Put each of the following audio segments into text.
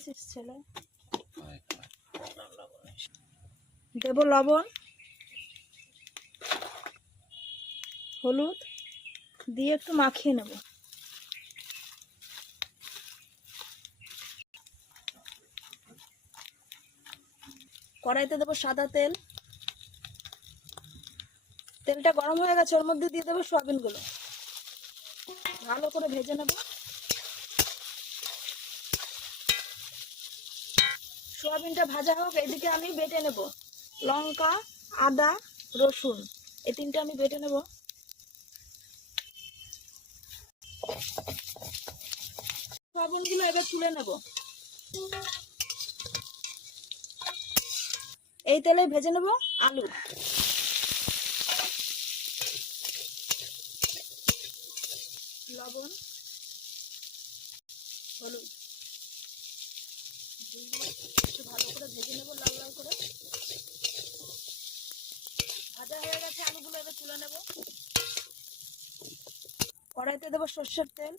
করেছিস ছেলে? দেব লবণ, হলুদ দিয়ে একটু মাখিয়ে নেব। কড়াইতে দেবো সাদা তেল। তেলটা গরম হয়ে গেছে, ওর মধ্যে দিয়ে দেবো সয়াবিনগুলো, ভালো করে ভেজে নেব। সয়াবিনটা ভাজা হোক, এদিকে আমি বেটে নেব লঙ্কা, আদা, রসুন, এই তিনটা আমি বেটে নেব। সয়াবিনগুলো এবার তুলে নেব। এই তেলে ভেজে নেব আলু। লবণ, হলুদ একটু ভালো করে ভেজে নেব, লাল লাল করে। ভাজা হয়ে গেছে আলুগুলো, এবার তুলে নেব। কড়াইতে দেবো সর্ষের তেল।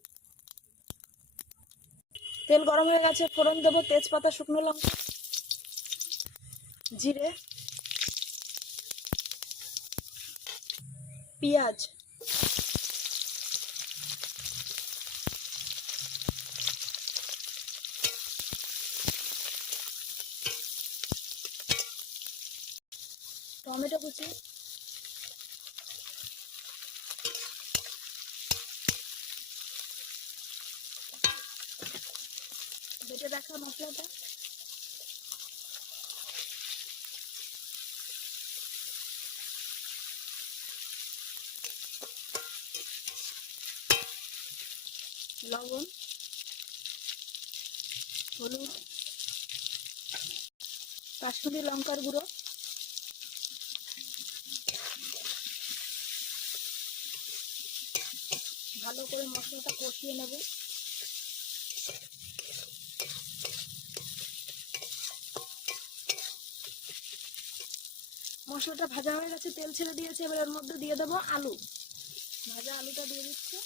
তেল গরম হয়ে গেছে, ফোড়ন দেবো তেজপাতা, শুকনো লঙ্কা, জিরে, পেঁয়াজ, টমেটো কুচি, বেটে রাখা মশলাটা, লবণ, হলুদ, কাশ্মীরি লঙ্কার গুঁড়ো, ভালো করে মশলাটা কষিয়ে নেব। মশলাটা ভাজা হয়ে গেছে, তেল ছেড়ে দিয়েছে, এবার এর মধ্যে দিয়ে দেবো আলু। ভাজা আলুটা দিয়ে দিচ্ছি।